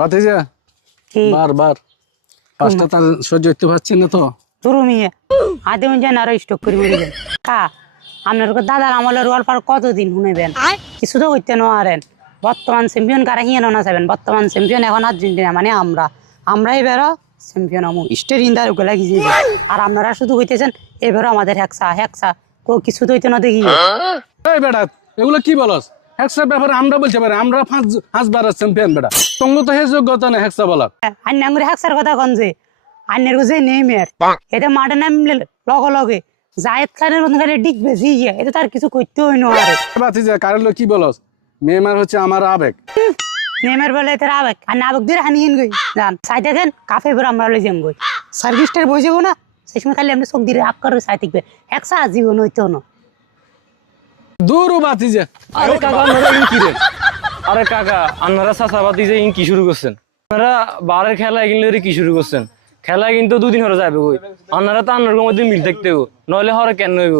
ভাতিজা বারবার পাঁচটা তার সহ্য করতে পারছি না তো। তুরুমিয়ে আদে যান আরো স্টক করে মরে যান কা আপনার দাদার আমলের ওয়াল পার কতদিন শুনেবেন কিছু তো করতে নারেন। বর্তমান চ্যাম্পিয়ন কারা হিয়ে না যাবেন, বর্তমান চ্যাম্পিয়ন এখন আর্জেন্টিনা মানে আমরাই বেরো চ্যাম্পিয়ন আমু স্টের ইন্দার ওকে লাগিয়ে আর আপনারা শুধু হইতেছেন এবারও আমাদের হেক্সা কিছু তো হইতে না দেখি। এই বেটা এগুলো কি বলস? হেক্সার ব্যাপারে আমরা বলতে পারি, আমরা পাঁচবার চ্যাম্পিয়ন বেটা, তোমরা তো হে যোগ্যতা নেই হেক্সা বলার। আন্না আঙ্গুরে হেক্সার কথা কন যে আন্নের যে নেমের এটা মাঠে নামলে লগে জায়েদ খানের মতন খালি ডিগ বেশি গিয়া এটা তার কিছু করতে হই না আরে ভাতিজা কারলো কি বলস? নেইমার হচ্ছে আমার আবেগ। নেমের বলে এটা আবেগ আর আবেগ দিয়ে হানিয়েন গই জান সাই দেখেন কাফে বের আমরা লই যাম গই সার্ভিসটার বই যাবো না সেই সময় খালি আপনি চোখ দিয়ে আপ করে সাই থাকবে হেক্সা জীবন হইতো না। দূর ভাতিজা। আরে কাকা আপনারা ইনকি রে? আরে কাকা আপনারা চাচাবাতি যে ইনকি শুরু করছেন, আপনারা বারের খেলা এগুলো কি শুরু করছেন? খেলা কিন্তু দুদিন হরে যাবে কই, আপনারা তো আপনার মধ্যে মিল থাকতে নইলে হরে কেন হইব?